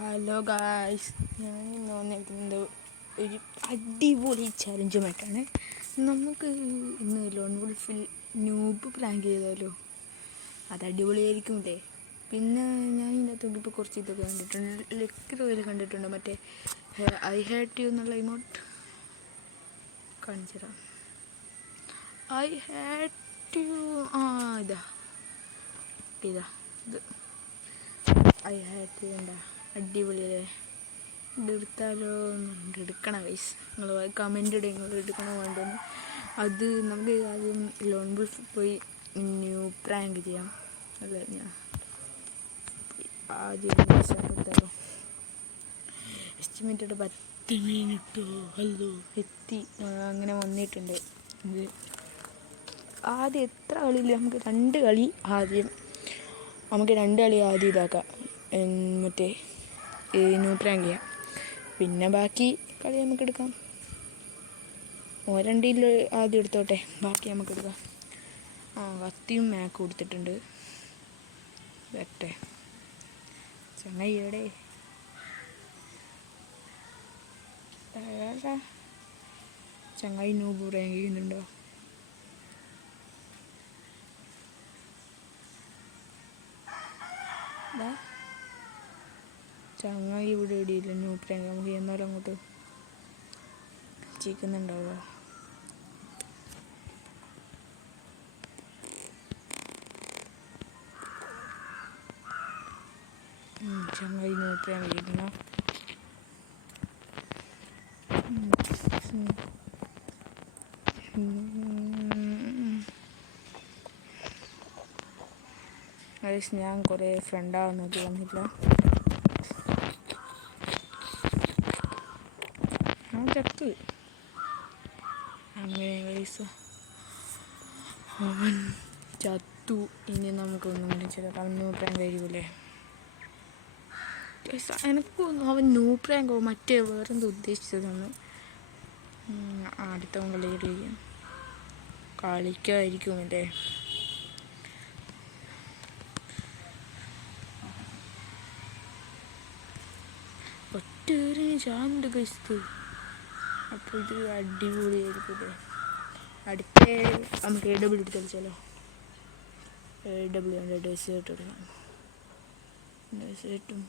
Hello guys, ഞാൻ ഇന്ന് വന്നിരിക്കുന്നത് ഒരു അടിപൊളി ചലഞ്ചുമായിട്ടാണ്. നമുക്ക് ഇന്ന് ലോൺ വുൾഫിൽ ന്യൂബ് പ്രാങ്ക് ചെയ്താലോ? അത് അടിപൊളിയായിരിക്കും. പിന്നെ ഞാൻ ഇതിനകത്ത് ഇപ്പോൾ കുറച്ച് ഇതൊക്കെ കണ്ടിട്ടുണ്ട്. ലെക്ക് റോയിൽ കണ്ടിട്ടുണ്ട്, മറ്റേ ഐ ഹാറ്റ് യു എന്നുള്ള ഇമോട്ട് കാണിച്ചു തരാം. ഐ ഹാറ്റ് യു ഇതാ ഇത് ഐ ഹാറ്റ് യു എന്താ അടിപൊളിയല്ലേ? ഇതെടുത്താലോ? എടുക്കണം ഗൈസ്. നിങ്ങൾ കമൻ്റ് ഇടുക, നിങ്ങൾ എടുക്കണോ വേണ്ടെന്ന്. അത് നമുക്ക് ആദ്യം ലോൺ വുൾഫ് പോയി ന്യൂ പ്രാങ്ക് ചെയ്യാം. അല്ല, ഞാൻ ആദ്യം എടുത്താലോ? എസ്റ്റിമേറ്റഡ് 10 മിനിറ്റോ ഹലോ എത്തി, അങ്ങനെ വന്നിട്ടുണ്ട്. ഇത് ആദ്യം എത്ര കളിയില്ല, നമുക്ക് 2 കളി ആദ്യം ഇതാക്കാം, മറ്റേ ന്യൂ പ്രാങ്ക് ചെയ്യാം. പിന്നെ ബാക്കി കളി നമുക്ക് എടുക്കാം. രണ്ടിൽ ആദ്യം എടുത്തോട്ടെ, ബാക്കി നമുക്ക് എടുക്കാം. കത്തിയും മാക്ക് കൊടുത്തിട്ടുണ്ട്. വരട്ടെ ചങ്ങയുടെ ചങ്ങായി ന്യൂബ് പ്രാങ്ക് ചെയ്യുന്നുണ്ടോ? ചങ്ങായി ഇവിടെ ഇടിയില്ല. ന്യൂ പ്രാങ്ക് നമുക്ക് എന്നാലും അങ്ങോട്ട് ചിക്കുന്നുണ്ടാവുക. ചങ്ങായി ന്യൂ പ്രാങ്ക് ചെയ്യുന്ന ഞാൻ കുറേ ഫ്രണ്ടാവുന്നത് വന്നില്ല. ചത്ത് അങ്ങനെ അവൻ ചത്തു. ഇനി നമുക്കൊന്നും കൂടി ചെയ്താൽ അവൻ ന്യൂ പ്രാങ്ക് ആയിരിക്കൂലേ? എനിക്കൊന്നും അവൻ ന്യൂ പ്രാങ്കോ മറ്റേ വേറെന്തോ ഉദ്ദേശിച്ചതെന്ന്. അടുത്തവൻ കളിക്കായിരിക്കും അല്ലേ? ഒറ്റ ചാണ്ട് കഴിച്ചത്. അപ്പോൾ ഇത് അടിപൊളിയായിരിക്കും. അടുത്ത നമുക്ക് AW എടുത്ത് കളിച്ചാലോ? AW ഡെസേർട്ട് എടുക്കാം. ഡെസേർട്ടും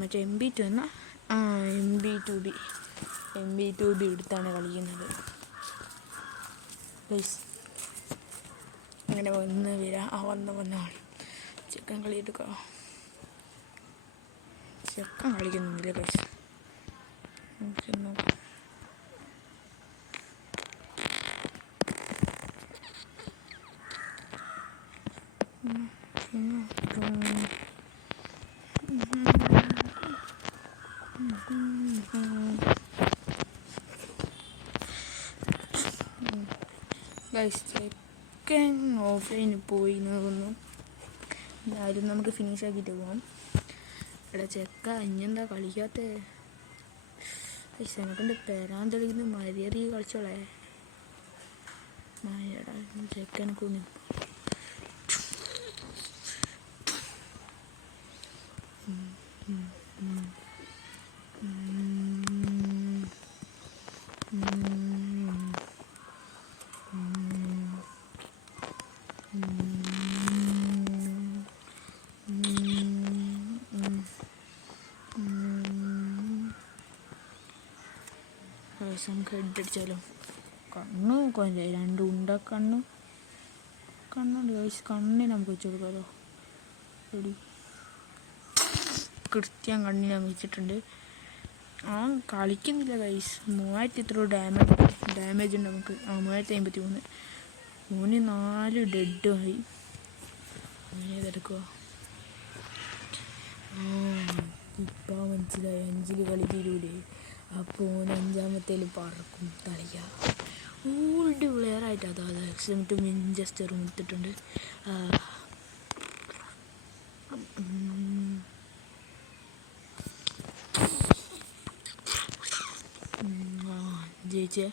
മറ്റേ MB2 എന്നാ MB2B എടുത്താണ് കളിക്കുന്നത്. അങ്ങനെ വന്ന ചെക്കൻ കളി എടുക്കാം. ചെക്കൻ കളിക്കുന്നില്ല ഗൈസ്. ഗൈസ്, ചെക്കൻ ഓഫ്ലൈനിൽ പോയി തോന്നുന്നു. എന്നാലും നമുക്ക് ഫിനിഷ് ആക്കിയിട്ട് പോകാം. എടാ ചെക്ക, ഇനിയെന്താ കളിക്കാത്തേ? എനക്കൊണ്ട് പെരാൻ തെളിയുന്ന മര്യാദ കളിച്ചോളേ. എടാ ചെക്കനക്കൊന്നും നമുക്ക് ഹെഡടിച്ചാലോ? കണ്ണു കൊഞ്ച 2 ഉണ്ട കണ്ണുണ്ട് ഗൈസ്. കണ്ണിന് നമുക്ക് വെച്ച് കൊടുക്കാമല്ലോ. കൃത്യം കണ്ണിന് നമുക്ക് വെച്ചിട്ടുണ്ട്. കളിക്കുന്നില്ല ഗൈസ്. 3000 എത്രയോ ഡാമേജ് ഉണ്ട് നമുക്ക്. 3053. 4 ഡെഡുമായി. ഏതെടുക്കുക? ഇപ്പം മനസ്സിലായി, 5 കളി തീരൂലേ? അപ്പോൾ 5-ാമത്തേൽ പറക്കും കളിക്കുക. ഓൾഡ് പ്ലെയർ ആയിട്ട് അതായത് എക്സിമിറ്റും വിൻചെസ്റ്ററും എടുത്തിട്ടുണ്ട്. ജയിച്ചേ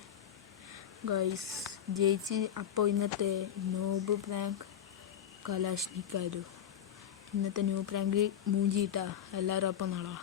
ഗൈസ്, ജയിച്ച്. അപ്പോൾ ഇന്നത്തെ നോബ് പ്രാങ്ക് കലാഷ്നിക്കാരു ഇന്നത്തെ ന്യൂ പ്രാങ്ക് മൂഞ്ചിട്ടാ എല്ലാവരും അപ്പം നാളാ.